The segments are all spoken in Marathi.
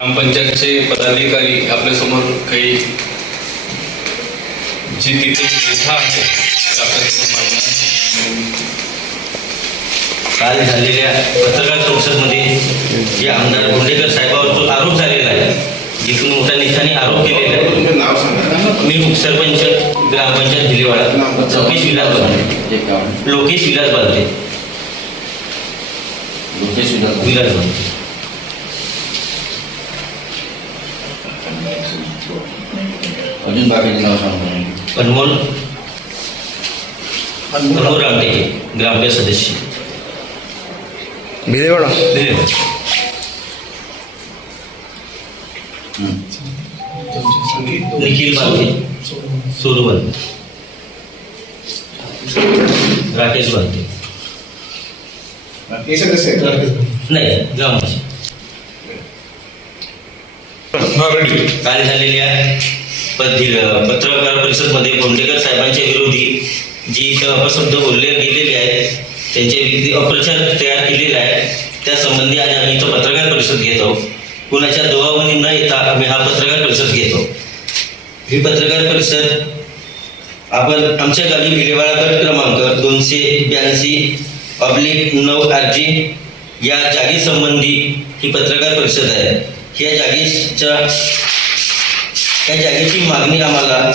ग्रामपंचायतचे पदाधिकारी आपल्यासमोर काही जी तिथे व्यथा आहे ते आपल्यासमोर मांडणार. काल झालेल्या पत्रकार परिषदमध्ये जे आमदार भोंडेकर साहेबांवर जो आरोप झालेला आहे, जिथून मोठ्या नेत्यांनी आरोप केलेला आहे. नाव सांगा. मी उपसरपंच ग्रामपंचायत भिलेवाडा लोकेश विलास बालते. लोकेश विलास बालते. अजून बाकीचे नाव सांगा. अनमोल रामटेके ग्रामपंचायत सदस्य भिलेवाडा. निखिल बालते, सोनू बालते, राकेश बालते. हे सदस्य आहेत. नाही, ग्रामपंचायत. काल झालेल्या पत्रकार परिषदमध्ये भोंडेकर साहेबांच्या विरोधी जी इथं अपशब्द बोलले गेलेले आहेत, त्यांच्या विरुद्ध अप्रचार तयार केलेला आहे, त्या संबंधी आज आम्ही इथं पत्रकार परिषद घेत आहोत. कुणाच्या दबावाने न येता आम्ही हा पत्रकार परिषद घेतो. ही पत्रकार परिषद आपण आमच्या गावी भिलेवाडा गट क्रमांक 282/9 RG या जागी संबंधी ही पत्रकार परिषद आहे. या जागेची मागणी आम्हाला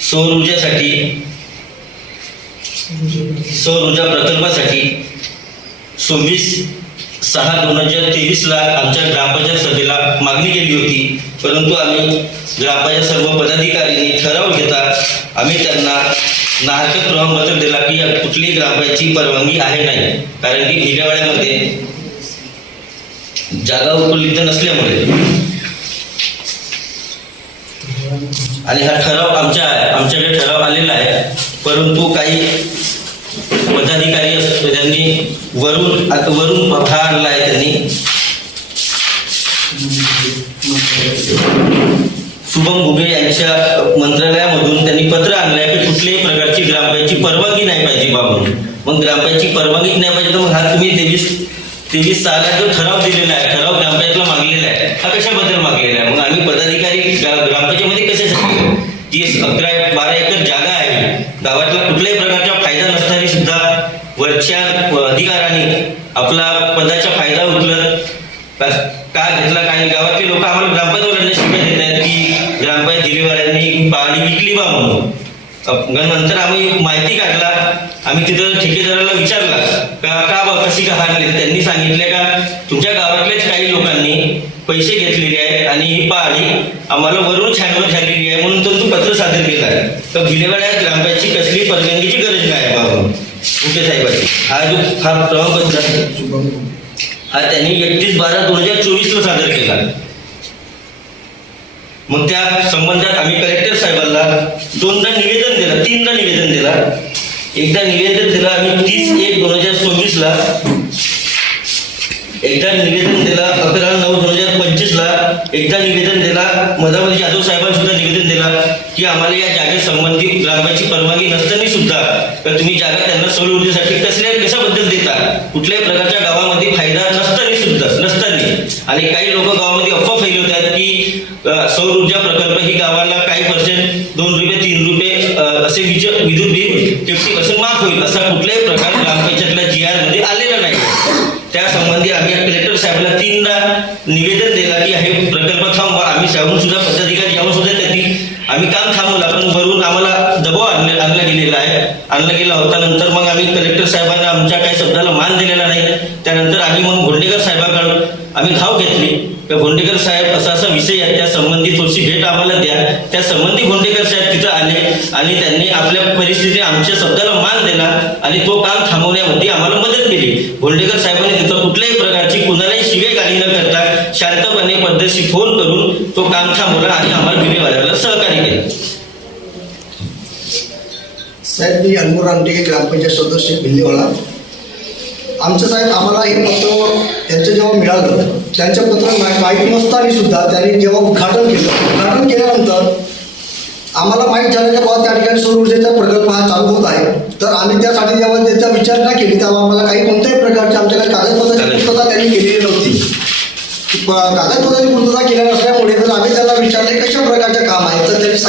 सौर ऊर्जा प्रकल्पासाठी 26/6/2023 ला आमच्या ग्रामपंचायत सभेला मागणी केली होती. परंतु आम्ही ग्रामपंचायत सर्व पदाधिकाऱ्यांनी ठराव घेता आम्ही त्यांना नाहरकत प्रमाणपत्र दिला की कुठलीही ग्रामपंचायतची परवानगी आहे नाही, कारण की भिलेवाड्यामध्ये जागा उपलब्ध नसल्यामुळे. आणि हा ठराव आमच्याकडे ठराव आलेला आहे. परंतु काही पदाधिकारी त्यांनी वरून हा आणला आहे. त्यांनी शुभम घुगे यांच्या मंत्रालयामधून त्यांनी पत्र आणलंय की कुठल्याही प्रकारची ग्रामपंचायतची परवानगी नाही पाहिजे बाबून. मग ग्रामपंचायतची परवानगी नाही पाहिजे तर मग हा तुम्ही 23/6 जो ठराव दिलेला आहे, ठराव ग्रामपंचायतला मागलेला आहे, हा कशाबद्दल मागलेला आहे? मग आम्ही पदाधिकारी ग्रामपंचायतीमध्ये कशासाठी? जी 11-12 एकर जागा आहे, गावातला कुठल्याही प्रकारचा फायदा नसताना सुद्धा वरच्या अधिकाऱ्यांनी आपला पदाचा फायदा उचलत का घेतला काय? गावातले लोक आम्हाला ग्रामपंचायतीवाल्यांना शिव्या देत आहेत की ग्रामपंचायत दिलेवाल्यांनी पाणी विकली बा म्हणून. नंतर आम्ही माहिती काढला, आम्ही तिथं ठेकेदाराला विचारला का बा कशी का हारले. त्यांनी सांगितले का तुमच्या गावातलेच काही लोकांनी पैसे घेतलेले आहेत आणि ही पाळी आम्हाला वरून छानवर झालेली आहे म्हणून तो पत्र सादर केला आहे. तर भिलेवाड्या ग्रामपंचायतची कसली परवानगीची गरज नाही बाबा मुख्य साहेबांची. हा प्रमाणपत्र हा त्यांनी 31/12/2024 सादर केला. मग त्या संबंधात आम्ही कलेक्टर साहेबांना 2दा निवेदन दिलं, 3दा निवेदन दिला. एकदा निवेदन दिलं आम्ही 30/1/2024 ला, एकदा निवेदन दिला 11/9/2025 ला, एकदा निवेदन दिला मधामध्ये जाधव साहेबांनी सुद्धा निवेदन दिला की आम्हाला या जागेसंबंधी ग्रामपंचायतची परवानगी नसताना सुद्धा तर तुम्ही जागा त्यांना सौर ऊर्जेसाठी कशाबद्दल देता? कुठल्याही प्रकारच्या गावामध्ये फायदा नसताना. आणि काही लोक गावामध्ये अफवा फैलवतात की सौर ऊर्जा प्रकल्प ही गावाला काही % 2 रुपये 3 रुपये असे विद्युत बिल 50% माफ होईल. असा कुठल्याही प्रकार ग्रामपंचायतला GR मध्ये आलेला नाही. त्या संबंधी आम्ही कलेक्टर साहेबांना 3दा निवेदन दिला की हे प्रकल्प थांबवा. आम्ही साहेबांना सुद्धा पदाधिकारी यावं सुद्धा त्यांनी आम्ही काम थांबवलं, पण वरून आम्हाला दबाव आणला गेला होता. नंतर मग आम्ही कलेक्टर साहेबांना आमच्या काही शब्दाला मान दिलेला नाही. त्यानंतर आम्ही मग भोंडेकर साहेबांकडे आम्ही धाव घेतली. तर भोंडेकर साहेब असा विषय आहे, त्या संबंधी थोडीशी भेट आम्हाला द्या. त्या संबंधी भोंडेकर साहेब तिथं आले आणि त्यांनी आपल्या परिस्थितीने आमच्या शब्दाला मान दिला आणि तो काम थांबवण्यामध्ये आम्हाला मदत केली. भोंडेकर साहेबांनी तिथं कुठल्याही प्रकारची कुणालाही शिवेगाळी न करता शांतपणे पद्धतशीर फोन करून तो काम थांबवला आणि आम्हाला भिलेवाड्याला सहकार्य केलं. साहेब, मी अनमोल रामटेके ग्रामपंचायत सदस्य भिलेवाडा. आमचं साहेब आम्हाला हे पत्र त्यांचं जेव्हा मिळालं, त्यांचं पत्र माहीत नसताना सुद्धा त्यांनी जेव्हा उद्घाटन केल्यानंतर आम्हाला माहीत झालं की बाबा त्या ठिकाणी सौर ऊर्जेचा प्रकल्प हा चालू होत आहे. तर आम्ही त्यासाठी जेव्हा त्याचा विचारणा केली तेव्हा आम्हाला काही कोणत्याही प्रकारचे आमच्याकडे कागदपत्राची पूर्तता त्यांनी केलेली नव्हती.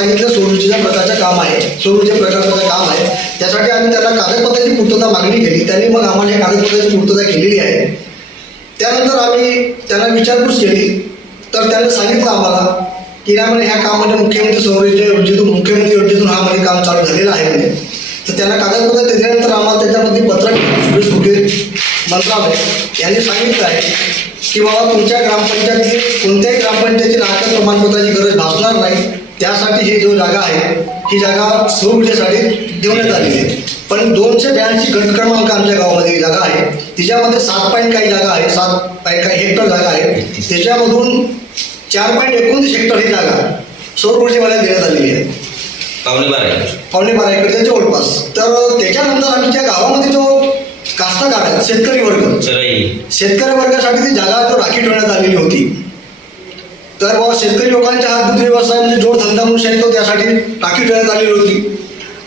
सांगितलं सौर ऊर्जेच्या प्रकारचं काम आहे, सौर ऊर्जे प्रकल्पाचं काम आहे. त्यासाठी आम्ही त्याला कागदपत्राची पूर्तता मागणी केली. त्यांनी मग आम्हाला हे कागदपत्राची पूर्तता केलेली आहे. त्यानंतर आम्ही त्यांना विचारपूस केली तर त्याने सांगितलं आम्हाला की नाही म्हणे ह्या कामामध्ये मुख्यमंत्री सौर ऊर्जेतून मुख्यमंत्री योजनेतून हा मध्ये काम चालू झालेलं आहे म्हणे. तर त्यांना कागदपत्र दिल्यानंतर आम्हाला त्याच्यामध्ये पत्र सुरेश कुटे मंत्रालय यांनी सांगितलं आहे की बाबा तुमच्या ग्रामपंचायतीत कोणत्याही ग्रामपंचायतीची नागरिक प्रमाणपत्राची गरज भासणार नाही. त्यासाठी ही जो जागा आहे ही जागा सौर ऊर्जेसाठी देण्यात आलेली आहे. पण 282 गट क्रमांक आमच्या गावामध्ये जागा आहे. तिच्यामध्ये 7 पॉईंट काही जागा आहे, 7 पॉईंट काही हेक्टर जागा आहे. त्याच्यामधून 4.29 हेक्टर ही जागा सौर ऊर्जेवाल्या देण्यात आलेली आहे. पावणे 12 एकरच्या जवळपास. तर त्याच्यानंतर आमच्या गावामध्ये जो कास्तकार आहे शेतकरी वर्गासाठी ती जागा तो राखी ठेवण्यात आलेली होती. तर बाबा शेतकरी लोकांच्या हा दूध व्यवसाय म्हणजे जोडधंदा म्हणून शेतो त्यासाठी राखी ठेवण्यात आलेली होती.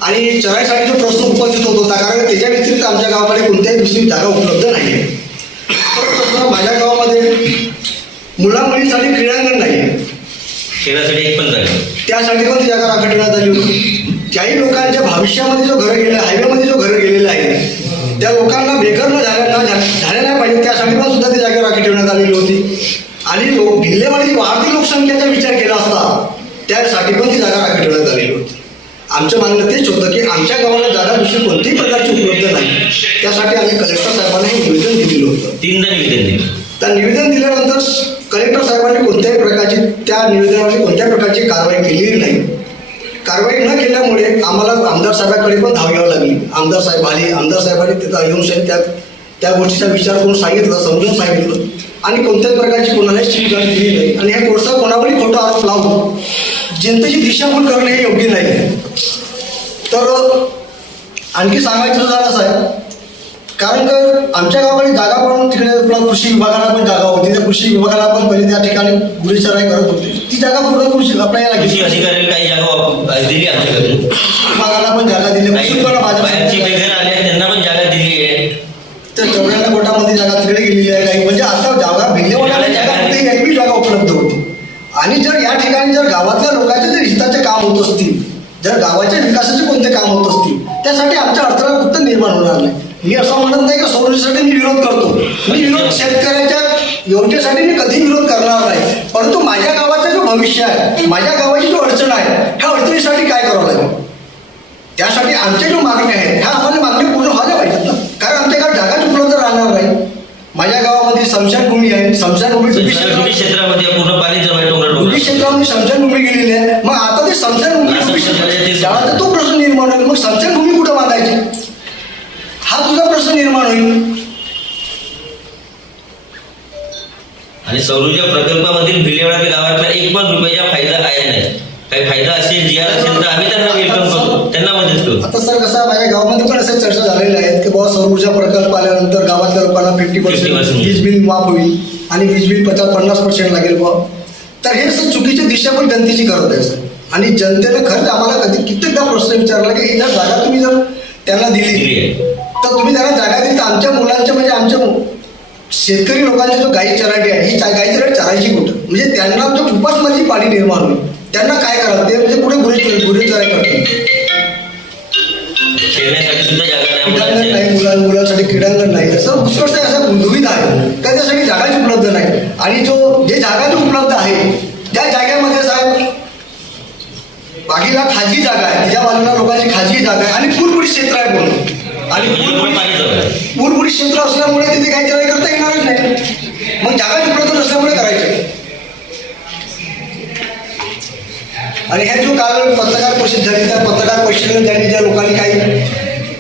आणि चराईसाठी जो प्रश्न उपस्थित होत होता कारण त्याच्या व्यतिरिक्त आमच्या गावामध्ये कोणत्याही दुसरी जागा उपलब्ध नाही आहे. माझ्या गावामध्ये मुलामुलींसाठी क्रीडांगण नाही आहे, त्यासाठी पण ती जागा राखी ठेवण्यात आली होती. ज्याही लोकांच्या भविष्यामध्ये जो घर गेले हायवेमध्ये जो घर गेलेला आहे त्या लोकांना बेघर न झाले नाही पाहिजे त्यासाठी पण सुद्धा ती जागा राखी ठेवण्यात आलेली होती. आणि भिल्लेवाडी वाढती लोकसंख्येचा विचार केला असता त्यासाठी पण ती जागा राखी ठेवण्यात आलेली होती. आमचं म्हणणं तेच होतं की आमच्या गावाला जागा दुसरी कोणत्याही प्रकारची उपलब्ध नाही. त्यासाठी आम्ही कलेक्टर साहेबांना हे निवेदन दिलेलं होतं. 3दा निवेदन दिलं. त्या निवेदन दिल्यानंतर कलेक्टर साहेबांनी कोणत्याही प्रकारची त्या निवेदनावरती कोणत्याही प्रकारची कारवाई केलेली नाही. कारवाई न केल्यामुळे आम्हाला आमदार साहेबांकडे पण धाव घ्यावं लागली. आमदार साहेब आले, आमदार साहेबांनी तिथं येऊन त्या गोष्टीचा विचार करून सांगितलं, समजून सांगितलं आणि कोणत्याच प्रकारची कोणालाही शिकायला दिली नाही. आणि हे कोर्स कोणावरही खोटा आरोप लावून जनतेची दिशाभूल करणे हे योग्य नाही. तर आणखी सांगायचं झालं साहेब कारण तर आमच्या गावाकडे जागा पण तिकडे कृषी विभागाला पण जागा होती. त्या कृषी विभागाला पण पहिले त्या ठिकाणी गुरेचराई करत होती. ती जागा पूर्ण कृषी आपल्याला कृषी अधिकाऱ्यांनी काही जागा दिली आमच्याकडे, विभागाला पण जागा दिली, त्यांना पण जागा दिली आहे. तर 94 कोटामध्ये जागा तिकडे गेलेली आहे काही. म्हणजे आता जागा भिल्लेवाड्याला जागा कुठेही एकही जागा उपलब्ध होती. आणि जर या ठिकाणी जर गावातल्या लोकांचे जर हिताचे काम होत असतील, जर गावाच्या विकासाचे कोणते काम होत असतील त्यासाठी आमच्या अडथळा फक्त निर्माण होणार नाही. मी असं म्हणत नाही की सौर ऊर्जेसाठी मी विरोध करतो. मी विरोध शेतकऱ्याच्या योजनेसाठी मी कधी विरोध करणार नाही. परंतु माझ्या गावाचं जो भविष्य आहे, माझ्या गावाची जो अडचण आहे ह्या अडचणीसाठी काय करावं लागेल, त्यासाठी आमच्या ज्या मागण्या आहेत ह्या आम्हाला मागण्या पूर्ण व्हायला पाहिजेत ना. कारण आमच्या गावात जागाच उपलब्ध राहणार नाही. माझ्या गावामध्ये स्मशानभूमी आहे, स्मशानभूमी क्षेत्रामध्ये पूर्ण पाणी डोंगरी क्षेत्रामध्ये स्मशानभूमी गेलेली आहे. मग आता ते स्मशानभूमी तो प्रश्न निर्माण होईल. मग स्मशानभूमी कुठं बांधायची हा तुझा प्रश्न निर्माण होईल. आणि सौर ऊर्जा प्रकल्पामधील भिलेवाडा गावातला 1 पण रुपयाचा फायदा आहे नाही. काही फायदा असेल जीआर असेल तर आम्ही त्यांना वेलकम करू, त्यांना मदत करू. आता सर कसं माझ्या गावामध्ये पण अशा चर्चा झालेल्या आहेत की बाबा सौर ऊर्जा प्रकल्प आल्यानंतर गावातल्या लोकांना 50% वीज बिल माफ होईल आणि वीज बिल 50% लागेल बुवा. तर हे सर चुकीची दिशा पण जनतेची करत आहे सर. आणि जनतेनं खरंच आम्हाला कधी कित्येकदा प्रश्न विचारला की ही जर जागा तुम्ही जर त्यांना दिली तर तुम्ही त्यांना जागा दिली तर आमच्या मुलांच्या म्हणजे आमच्या शेतकरी लोकांची जो गाई चराठी आहे ही गाई चराठी चरायची कुठं, म्हणजे त्यांना जो उपासमारीची पाणी निर्माण होईल त्यांना काय करावं ते म्हणजे पुढे गुरे चराई करतील. नाही मुलांसाठी क्रीडांगण नाही असं पुष्कळ असं दुविधा आहे का त्यासाठी जागाच उपलब्ध नाही. आणि जे जागा जो उपलब्ध आहे त्या जागेमध्ये साहेब बाकीला खाजगी जागा आहे, त्याच्या बाजूला लोकांची खाजगी जागा आहे आणि पुरपुरी क्षेत्र आहे म्हणून. आणि पुरपुरी क्षेत्र असल्यामुळे तिथे काही चराई करता येणारच नाही. मग जागा उपलब्ध नसल्यामुळे करायचे. आणि हे जो काल पत्रकार परिषद झाली त्या पत्रकार परिषदेने त्यांनी ज्या लोकांनी काही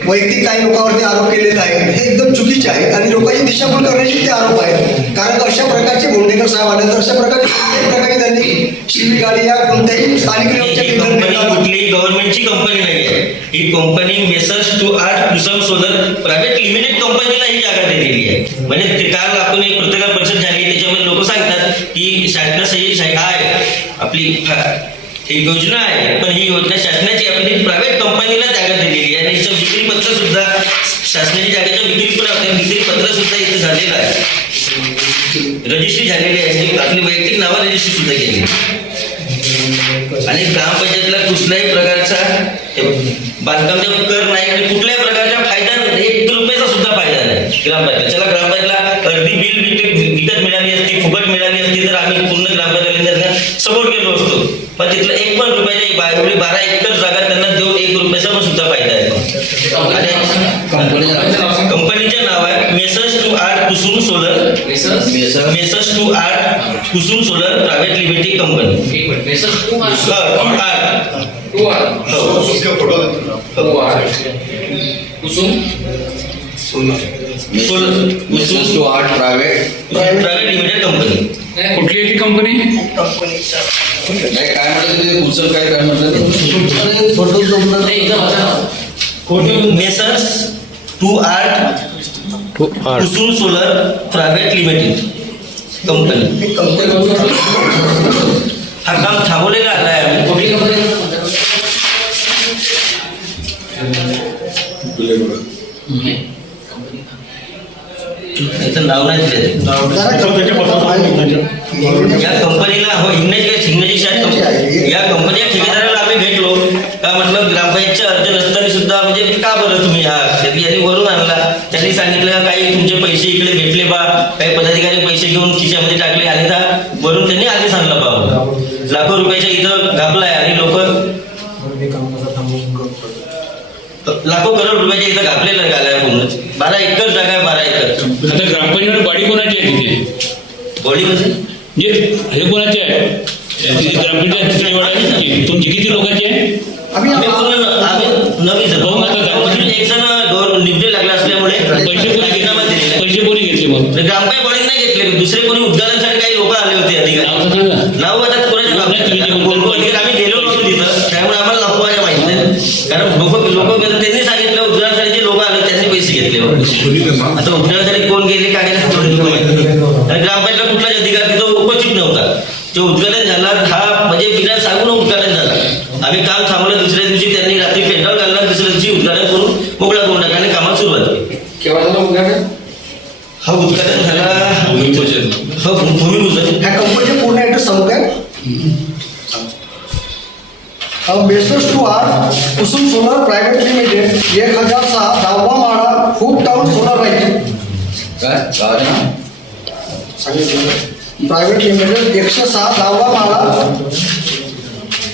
वैयक्तिक काही लोकांवरती आरोप केलेले आहेत हे एकदम चुकीचे आहेत आणि लोकांची दिशाभूल करण्याचे ते आरोप आहेत. कारण अशा प्रकारचे बोंडेकर साहेब आले तर अशा प्रकारे त्यांनी शिवीगाडी या कोणत्याही स्थानिक कुठलीही गव्हर्नमेंटची कंपनी नाही आहे. ही company Messrs two art Kusum solar private limited कंपनीला ही जागा दिलेली आहे. म्हणजे काल आपण एक पत्रकार परिषद झाली त्याच्यामध्ये लोक सांगतात की शासनाची आहे आपली ही योजना आहे पण ही योजना शासनाची आपली प्रायव्हेट कंपनीला जागा दिलेली आहे. आणि हिचं विक्रीपत्र सुद्धा शासनाची जागेचं विक्रीपत्र सुद्धा इथे झालेलं आहे, रजिस्ट्री झालेली आहे. आपली वैयक्तिक नावं रजिस्ट्री सुद्धा केली. आणि ग्रामपंचायतीला कुठल्याही प्रकारचा बांधकामचा कर नाही आणि कुठल्याही प्रकारचा फायदा 1 रुपयाचा सुद्धा फायदा नाही ग्रामपंचायत. चला ग्रामपंचायतला अर्धी बिल विकत मिळाली असती, फुकट मिळाली असती तर आम्ही पूर्ण ग्रामपंचायतीला सपोर्ट केलो असतो. पण तिथलं 1 पण रुपयाच्या 12 एकर जागा त्यांना देऊन 1 रुपयाचा पण सुद्धा फायदा आहे. कंपनीचं नाव आहे Messrs two art Kusum solar. Messrs two art Kusum solar private limited company. Kusum two art private limited company. कुठली आहे ती कंपनी? काय म्हटलं ते कुसुम काय म्हटलं Messrs two art Kusum solar private limited company. हा काम थांबवलेला आहे आम्ही. इथं नाव नाही दिले. या कंपनीला हिंगण्याची शाळा या कंपनीच्या ठेकेदाराला आम्ही भेटलो का म्हटलं ग्रामपंचायतच्या अर्ज नसताना सुद्धा म्हणजे का बरं तुम्ही हा शेतकरी वरून आणला. त्यांनी सांगितलं काही तुमचे पैसे इकडे भेटले बा, काही पदाधिकारी पैसे घेऊन खिशामध्ये टाकले आणि वरून त्यांनी आधीच आणला बा. लाखो रुपयाच्या इथं घापलाय आणि लोक लाखो करोड रुपयाच्या इथं घापलेलं झालंय पूर्ण. 12 एकर जागा आहे, 12 एकर. आता ग्रामपंचायत बॉडी कोणाची आहे तिथे? बॉडी म्हणजे हे कोणाची आहे? ग्रामपंचायत तुमची किती लोकांची आहे? आम्ही नवीन एक जण निवडे लागला असल्यामुळे पैसे कोणी घेतले? मग ग्रामपंचायत बॉडीत नाही घेतले, दुसरे कोणी उद्घाटनासाठी काही लोक आले होते अधिकारी. नाव आता कोणाच्या आम्ही गेलो नव्हतो तिथं, त्यामुळे आम्हाला नाव माझ्या माहित नाही. कारण लोक त्यांनी सांगितलं उद्घाटनासाठी जे लोक आले त्यांनी पैसे घेतले. आता उद्घाटनासाठी कोण गेले काय गेले ग्रामपंचायतला कुठलाच अधिकारी तिथं उपस्थित नव्हता. जो उद्घाटन झाला हा म्हणजे बिना सांगून उद्घाटन झाला. आम्ही काम थांबवलं, दुसऱ्या दिवशी त्यांनी रात्री पेंटावर घालला, दुसऱ्या दिवशी उद्घाटन करून मोकळा करून टाकला आणि कामाला सुरुवात केली. केव्हा झालं उद्घाटन? हा उद्घाटन झाला भूमिपूजन. ह्या कंपनीचे पूर्ण ऍड्रेस सांगू काय? Messrs two art Kusum solar private limited 1006 10वा माळा खूप town solar right private limited 106 10वा माळा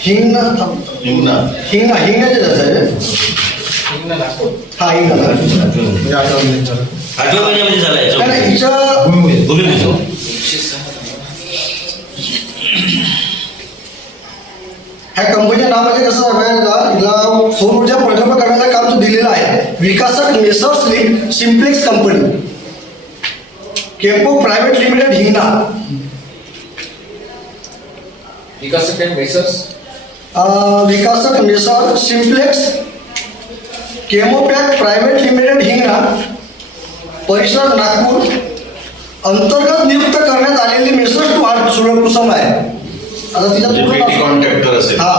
हिंगण्याचे जात आहे. हा हिंगणा 8व्या महिन्यामध्ये झालाय हिच्या भूमिपूजन. ह्या कंपनीच्या नावामध्ये कसं आहे का, हिला सौर ऊर्जा प्रकल्प करण्याचं काम जो दिलेलं आहे विकासक मेसर्स सिम्प्लेक्स कंपनी केम्पो प्रायव्हेट लिमिटेड हिंगणा. विकासक मेसर्स विकासक Messrs Simplex Chemopack private limited Hingna परिसर नागपूर अंतर्गत नियुक्त करण्यात आलेली Messrs two art solar Kusum आहे. आता तिचा कॉन्ट्रॅक्टर असेल. हा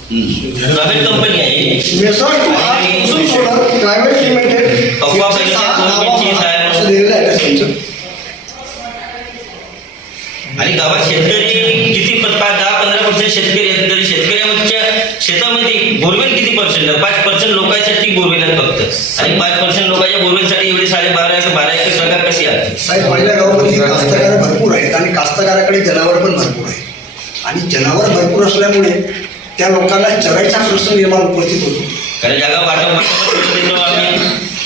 प्रायव्हेट कंपनी आहे. Messrs two art Kusum solar private limited अफवा असं दिलेलं आहे. आणि गावात शेतकरी किती 10-15% शेतकरी आहेत, तरी शेतकऱ्यांच्या शेतामध्ये बोरवेल किती पर्सेंट? 5% लोकांसाठी बोरवेल आहेत फक्त. आणि 5% लोकांच्या बोरवेलसाठी एवढी 12.5 एकर जागा कशी आहे? साहेब माझ्या गावामध्ये कास्तकार भरपूर आहेत आणि कास्तकाराकडे जनावर पण भरपूर आहे. आणि जनावर भरपूर असल्यामुळे त्या लोकांना चरायचा प्रश्न निर्माण उपस्थित होतो. कारण जागा वाटप आम्ही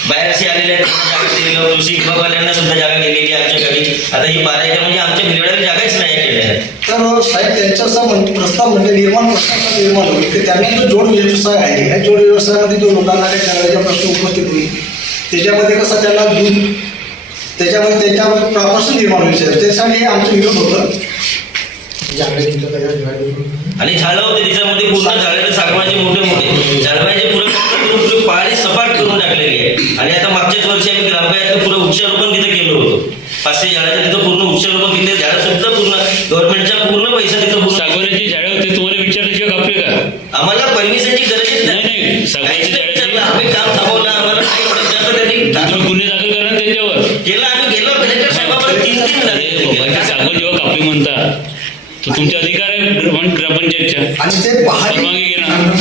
बाहेर असे आलेले आहेत, जागा कृषी विभागावाल्यांना सुद्धा जागा गेलेली आहे आमच्याकडे. आता ही 12 एकर म्हणजे आमच्या भिलवड्याला जागाच नाही केल्या. तर साहेब त्यांचा असा प्रस्ताव म्हणजे निर्माण होईल की त्यांना जो जोड व्यवसाय आहे या जोड व्यवसायामध्ये जो लोकांना काही करायचा प्रश्न उपस्थित होईल त्याच्यामध्ये कसं त्यांना दूध त्याच्यामध्ये त्याच्यावर प्रश्न निर्माण होईल साहेब. त्यासाठी आमचं विरोध होतं. आणि झाडं होते त्याच्यामध्ये पूर्ण झाडाचे सागवाचे मोठे झाडवाचे पुरे पहाडी सपाट करून टाकलेली आहे. आणि आता मागच्याच वर्षी आम्ही ग्रामपंचायत पुरं वृक्षारोपण तिथे केलं होतं. 500 झाडाचं तिथं पूर्ण वृक्षारोपण तिथे झाडं सुद्धा पूर्ण गव्हर्नमेंटचा पूर्ण पैसा तिथं पूर्ण. सागवानाची झाडं होते तुम्हाला विचारल्याशिवाय कापले का? आम्हाला परमिशनची गरजच नाही. सागवानाची झाडं आम्ही काम थांबवलं, आम्हाला त्यांनी गुन्हे दाखल करा त्यांच्यावर केलं. आम्ही गेलो कलेक्टर साहेबांकडे 3 झाले. सागवान जेव्हा कापली म्हणता तो तुमचा अधिकार आहे ग्रामपंचायतच्या आणि ते पहाडी परवानगी घेणार